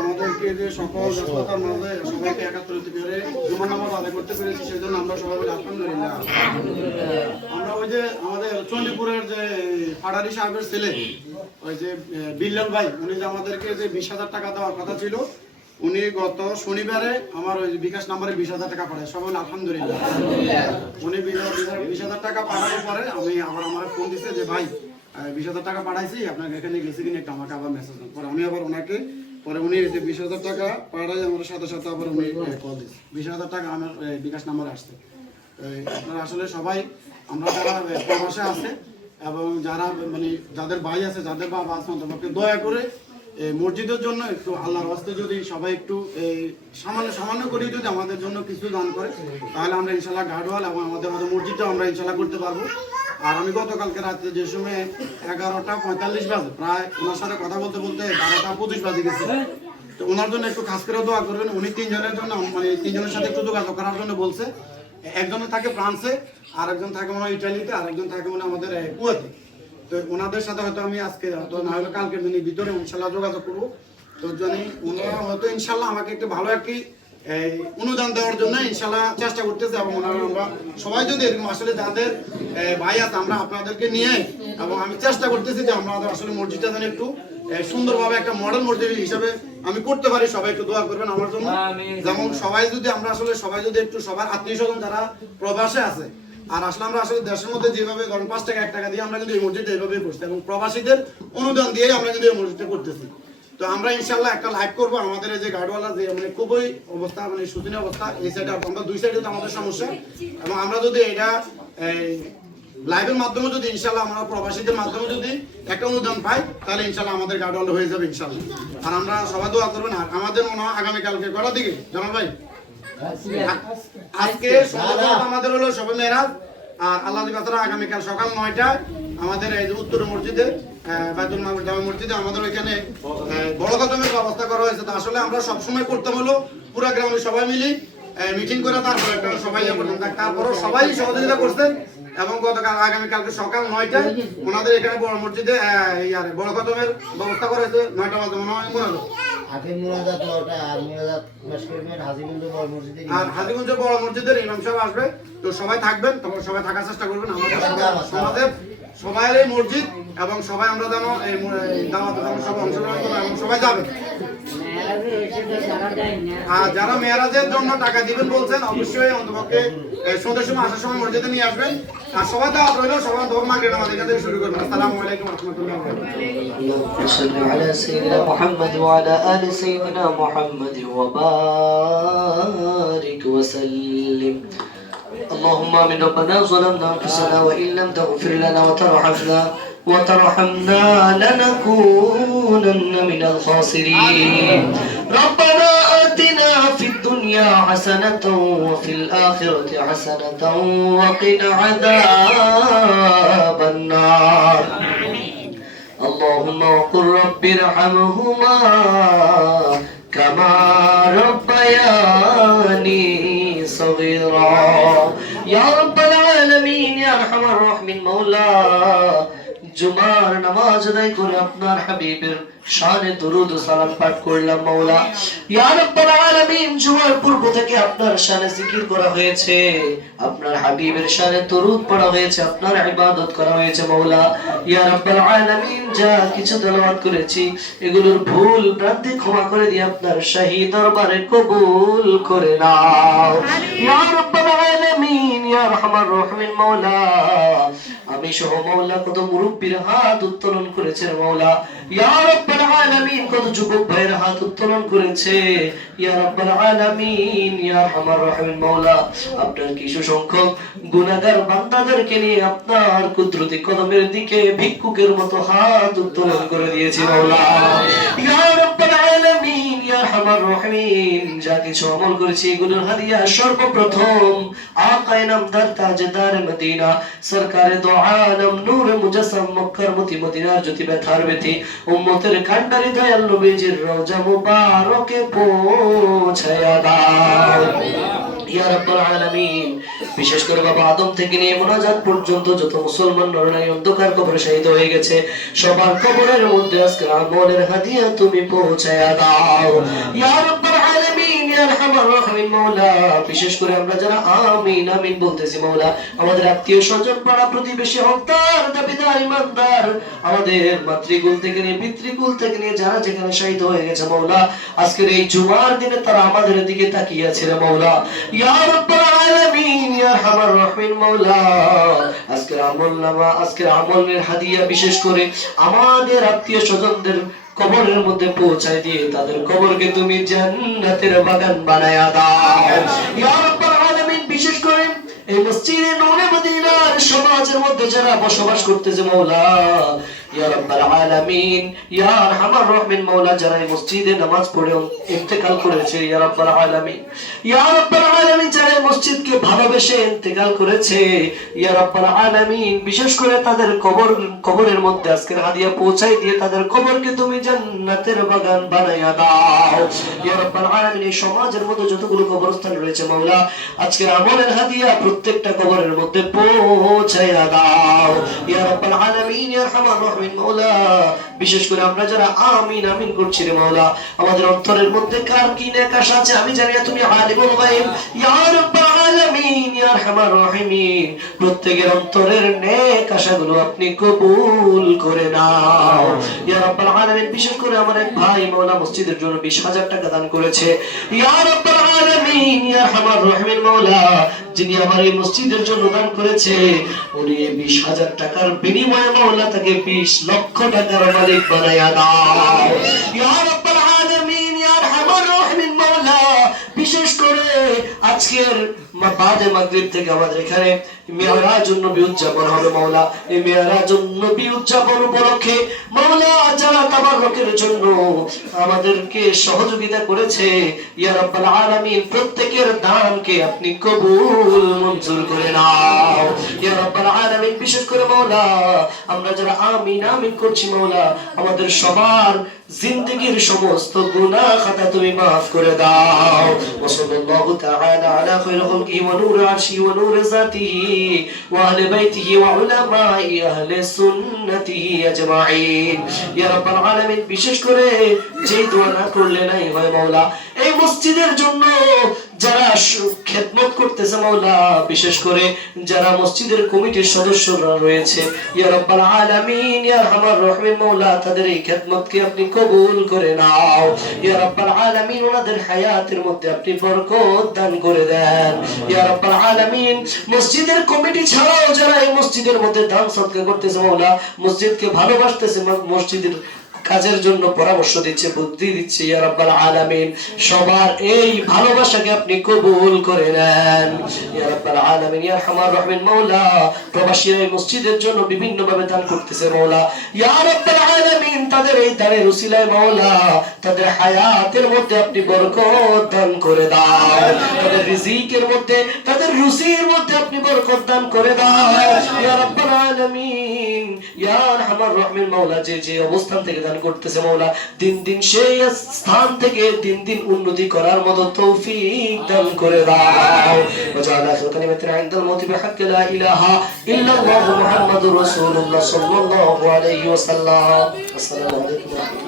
আমাদেরকে যে সকল ব্যস্ততার মাঝে সবাইকে একাত্রিত করে জুমার নামাজ আদায় করতে পেরেছি, সেই জন্য আমরা সবাই বলি আলহামদুলিল্লাহ। আমরা ওই যে আমাদের চণ্ডীপুরের যে পাড়ারি সাহেবের ছেলে ওই যে বিল্লাল ভাই, উনি যে আমাদেরকে যে 20,000 টাকা দেওয়ার কথা ছিল, উনি গত শনিবারে আমার ওই বিকাশ নাম্বারে 20,000 টাকা পাঠায়। সবাই আলহামদুলিল্লাহ। উনি 20,000 টাকা পাঠানোর পরে আমি আবার আমার ফোন দিচ্ছে যে ভাই 20,000 টাকা পাঠাইছি, আপনাকে এখানে গেছি কিনা একটু আমাকে আবার মেসেজ দেন। পরে আমি আবার ওনাকে পরে উনি যে 20,000 টাকা পাঠাই আমার সাথে সাথে আবার উনি কল দিচ্ছে, 20,000 টাকা আমার বিকাশ নাম্বারে আসছে। আপনারা আসলে সবাই আমরা যারা প্রবাসে আছে এবং যারা মানে যাদের ভাই আছে, যাদের বাবা আছে, অন্তপক্ষে দয়া করে মসজিদের জন্য একটু আল্লাহর রাস্তায় যদি সবাই একটু সামান্য করে যদি আমাদের জন্য কিছু দান করে, তাহলে আমরা ইনশাল্লাহ গার্ডওয়াল এবং আমাদের মসজিদটা আমরা ইনশাল্লাহ করতে পারবো। আর আমি গতকালকে রাত্রে যে সময় 11:45 বাজে, প্রায় ওনার সাথে কথা বলতে বলতে 12:25 বাজে গেছে। তো ওনার জন্য একটু খাস করে দোয়া করবেন। উনি 3 জনের জন্য মানে 3 জনের সাথে একটু যোগাযোগ করার জন্য বলছে। একজন থাকে ফ্রান্সে, আর একজন থাকে মনে হয় ইটালিতে, আর একজন থাকে মনে আমাদের কুয়েতে। তো ওনাদের সাথে হয়তো আমি আজকে না হলে কালকে দিনের ভিতরে ইনশাল্লাহ যোগাযোগ করবো। তো জানি ওনারা হয়তো ইনশাল্লাহ আমাকে একটু ভালো একটি অনুদান দেওয়ার জন্য ইনশাল্লাহ চেষ্টা করতেছে। এবং ওনারা আমরা সবাই যদি এরকম আসলে যাদের ভাই আছে আমরা আপনাদেরকে নিয়ে, এবং আমি চেষ্টা করতেছি যে আমরা আসলে মসজিদটা যেন একটু সুন্দরভাবে একটা মডেল মসজিদ হিসাবে আমি করতে পারি। সবাই একটু দোয়া করবেন আমার জন্য। যেমন সবাই যদি আমরা আসলে সবাই যদি একটু সবার আত্মীয় স্বজন যারা প্রবাসে আছে, আর আসলে আমরা আসলে দেশের মধ্যে যেভাবে ধরুন 5 টাকা 1 টাকা দিয়ে আমরা কিন্তু এই মসজিদটা এইভাবে করছি, এবং প্রবাসীদের অনুদান দিয়ে আমরা কিন্তু এই মসজিদটা করতেছি। তো আমরা ইনশাল্লাহ একটা লাইভ করবো আমাদের এই যে গার্ডওয়ালা যে মানে খুবই অবস্থা মানে শোচনীয় অবস্থা, এই সাইডে আমরা 2 সাইডে আমাদের সমস্যা, এবং আমরা যদি এটা লাইভের মাধ্যমে যদি ইনশাল্লাহ আমরা প্রবাসীদের মাধ্যমে যদি একটা অনুদান পাই, তাহলে ইনশাল্লাহ আমাদের গার্ডওয়ালা হয়ে যাবে ইনশাল্লাহ। আর আমরা সবাই দোয়া করবেন। আর আমাদের মনে হয় আগামীকালকে কটার দিকে জামাল ভাই, আজকে আমাদের হলো সবে মেরাজ, আর আল্লাহ দিবাতারা আগামীকাল সকাল 9টায় আমাদের এই যে উত্তর মসজিদে বাইতুল মামুর জামে মসজিদে আমাদের ওইখানে বড় কদমের ব্যবস্থা করা হয়েছে। তো আসলে আমরা সবসময় করতাম হলো পুরো গ্রামে সবাই মিলে মিটিং করে তারপরে একটা সবাই ইয়ে করতাম, তারপরও সবাই সহযোগিতা করছেন। এবং গতকাল আগামীকালকে সকাল 9টায় ওনাদের এখানে বড় মসজিদে বড় কদমের ব্যবস্থা করা হয়েছে। 9টা বাজে মনে হয় মনে হলো আর হাজিগঞ্জের বড় মসজিদের ইমাম সাহেব আসবে। তো সবাই থাকবেন, তখন সবাই থাকার চেষ্টা করবেন। আমাদের সমাজের সবাই এই মসজিদ এবং সবাই আমরা যেন এই দাওয়াতে সবাই অংশগ্রহণ করবো এবং সবাই যাবেন। আর যারা মেরাজের জন্য টাকা দিবেন বলছেন, অবশ্যই অন্তপক্ষে সন্ধ্যার সময় আসার সময় মসজিদে নিয়ে আসবেন। আর সবাই দাওয়াত রইল, সবাই মাগরিব নামাজ এখান থেকে শুরু করবেন। আসসালামু আলাইকুম ওয়া রাহমাতুল্লাহি ওয়া বারাকাতুহু। সাল্লি আলা সাইয়্যিদিনা মুহাম্মদ ওয়া আলা আলি সাইয়্যিদিনা মুহাম্মদ ওয়া বারিক ওয়া সাল্লিম। اللهم آمين. ربنا ظلمنا أنفسنا وإن لم تغفر لنا وترحمنا لنكونن من الخاسرين. ربنا آتنا في الدنيا حسنة وفي الآخرة حسنة وقنا عذاب النار. اللهم وقل رب ارحمهما كما ربياني صغيرا. يا رب العالمين يا أرحم الراحمين مولا জুমার নামাজ আদায় করে আপনার হাবিবের শানে দরুদ ও সালাম পাঠ করলাম মাওলা। ইয়া রাব্বাল আলামিন, জুমার পূর্ব থেকে আপনার শানে জিকির করা হয়েছে, আপনার হাবিবের শানে দরুদ পড়া হয়েছে, আপনার ইবাদত করা হয়েছে মাওলা। ইয়া রাব্বাল আলামিন, যা কিছু তেলাওয়াত করেছি এগুলোর ভুল ভ্রান্তি ক্ষমা করে দিয়ে আপনার শাহী দরবারে কবুল করে নাও। ইয়া রাব্বাল আলামিন ইয়া আরহামার রাহিমিন মাওলা, আমি সহ মাওলা কত মুরব্বির হাত উত্তোলন করেছে মাওলা। ইয়া রাব্বাল আলামিন, কত যুবক ভাইয়ের হাত উত্তোলন করেছে। ইয়া রাব্বাল আলামিন ইয়া আরহামার রাহিমিন মাওলা, আপনার কিছু সংখ্যক গুনাহগার বান্দাদেরকে নিয়ে আপনার কুদরতি কদমের দিকে ভিক্ষুকের মতো হাত উত্তোলন করে দিয়েছি মাওলা। ইয়া রাব্বাল আলামিন ইয়া আরহামার রাহিমিন, যা কিছু আমল করেছি এগুলোর হাদিয়া সর্বপ্রথম আকায়ে নামদার তাজদার মদিনা সরকারে দো আলম নূর মুজাসসাম মক্কার মতি মদিনার জ্যোতি ব্যথার ব্যথি উম্মতের কান্ডারি দয়াল নবীজির রওজা মুবারকে পৌঁছায়া দাও। ইয়া রাব্বাল আলামিন, বিশেষ করে বাবা আদম থেকে নিয়ে মুনাজাত পর্যন্ত যত মুসলমান নরনারী অন্ধকার কবরে শহীদ হয়ে গেছে, সবার কবরের মধ্যে আজকে আমলের হাদিয়া তুমি পৌঁছায়া দাও ইয়া রাব্বাল আলামিন, ইয়া আরহামার রাহিমিন মাওলা। বিশেষ করে আমরা যারা আমিন আমিন বলতেছি মাওলা, আমাদের আত্মীয় স্বজন পাড়া প্রতিবেশী হকদার দাবিদার ইমানদার, আমাদের মাতৃকুল থেকে নিয়ে পিতৃকুল থেকে নিয়ে যারা যেখানে শহীদ হয়ে গেছে মাওলা, আজকের এই জুমার দিনে তারা আমাদের দিকে তাকিয়ে আছে রে মাওলা ইয়া রাব্বাল আলামিন, ইয়া আরহামার রাহিমিন মাওলা। আজকের আমলনামা, আজকের আমলের হাদিয়া বিশেষ করে আমাদের আত্মীয় স্বজনদের কবরের মধ্যে পৌঁছায় দিয়ে তাদের কবরকে তুমি জান্নাতের বাগান বানায়া দাও ইয়া রাব্বাল আলামিন। বিশেষ করে এই মসজিদে নূরে মদিনার সমাজের মধ্যে যারা বসবাস করতেছে মাওলা ইয়া রাব্বাল আলামিন, ইয়া আরহামার রাহিমিন মাওলা, যারা এই মসজিদে নামাজ পড়ে ইন্তেকাল করেছে ইয়া রাব্বাল আলামিন, ইয়া রাব্বাল আলামিন, যারা এই মসজিদকে ভালোবেসে ইন্তেকাল করেছে ইয়া রাব্বাল আলামিন, বিশেষ করে তাদের কবরের মধ্যে আজকের হাদিয়া পৌঁছাই দিয়ে তাদের কবরকে তুমি জান্নাতের বাগান বানায়া দাও ইয়া রাব্বাল আলামিন। এই সমাজের মধ্যে যতগুলো কবরস্থান রয়েছে মাওলা, আজকের আমলের হাদিয়া প্রত্যেকটা কবরের মধ্যে পৌঁছায়া দাও ইয়া রাব্বাল আলামিন, ইয়া আরহামার রাহিমিন মাওলা। বিশেষ করে আমরা যারা আমিন আমিন করছি রে মাওলা, আমাদের অন্তরের মধ্যে কার কি নেক আশা আছে আমি জানি না, তুমি আলিমুল গায়ব ইয়া রাব্বাল আলামিন, ইয়া আরহামার রাহিমিন। প্রত্যেকের অন্তরের নেক আশাগুলো আপনি কবুল করে নাও ইয়া রাব্বাল আলামিন। বিশেষ করে আমার এক ভাই মাওলা মসজিদের জন্য 20,000 টাকা দান করেছে ইয়া রাব্বাল আলামিন, ইয়া আরহামার রাহিমিন মাওলা। যিনি আমার এই মসজিদের জন্য দান করেছে, উনি 20,000 টাকার বিনিময়ে মাওলা তাকে 20 লক্ষ টাকার মালিক বানায়া দাও ইয়া রাব্বাল আলামিন, ইয়া আরহামার রাহিমিন মাওলা। বিশেষ করে আজকের বাদে মাগরিব থেকে আমাদের এখানে মেরাজুন নবী উদযাপন হবে মাওলা। এই মেরাজুন নবী উদযাপন উপলক্ষে মাওলা যারা তাবাররুকের জন্য আমাদেরকে সহযোগিতা করেছে ইয়া রাব্বাল আলামিন, প্রত্যেকের দানকে আপনি কবুল মঞ্জুর করে নাও ইয়া রাব্বাল আলামিন। বিশেষ করে মাওলা আমরা যারা আমিন আমিন করছি মাওলা, আমাদের সবার জিন্দেগীর সমস্ত গুনাহ খাতা তুমি maaf করে দাও। ওয়াসাল্লাল্লাহু তাআলা আলা খায়রি খালকিহি ওয়া নূরি আরশিহি ওয়া নূরি যাতিহি ওয়া আহলি বাইতিহি ওয়া উলামাই আহলি সুন্নতিহি আজমাইন ইয়া রাব্বাল আলামিন। বিশেষ করে যে দোয়া না করলে নাই হয় মাওলা, এই মসজিদের জন্য যারা খেদমত করতেছে মাওলা, বিশেষ করে যারা মসজিদের কমিটির সদস্যরা রয়েছে ইয়া রাব্বাল আলামিন, ইয়া আরহামার রাহিমিন মাওলা, তাদের এই খেদমতকে আপনি কবুল করে নাও ইয়া রাব্বাল আলামিন। ওনাদের হায়াতের মধ্যে আপনি বরকত দান করে দেন ইয়া রাব্বাল আলামিন। মসজিদের কমিটি ছাড়াও যারা এই মসজিদের মধ্যে দান সদকা করতেছে মাওলা, মসজিদকে ভালোবাসতেছে, মসজিদের কাজের জন্য পরামর্শ দিচ্ছে, বুদ্ধি দিচ্ছে ইয়া রাব্বাল আলামিন, সবার এই ভালোবাসাকে আপনি কবুল করে নেন ইয়া রাব্বাল আলামিন, ইয়া আরহামার রাহিমিন মাওলা। প্রবাসীরা এই মসজিদের জন্য বিভিন্ন ভাবে দান করতেছে মাওলা ইয়া রাব্বাল আলামিন, তাদের এই দানের উসিলায় মাওলা তাদের হায়াতের মধ্যে আপনি বরকত দান করে দাও, তাদের রিজিকের মধ্যে, তাদের রুজির মধ্যে আপনি বরকত দান করে দাও ইয়া রাব্বাল আলামিন, ইয়া আরহামার রাহিমিন মাওলা। যে যে অবস্থান থেকে দান করতেছে মাওলা, দিন দিন সেই স্থান থেকে দিন দিন উন্নতি করার মতো তৌফিক দান করে দাও। ওয়াজআল আখির কালিমাতিনা ইনদাল মাউতি বিহাক্কি লা ইলাহা ইল্লাল্লাহু মুহাম্মাদুর রাসূলুল্লাহ সাল্লাল্লাহু আলাইহি ওয়াসাল্লাম। আসসালামু আলাইকুম।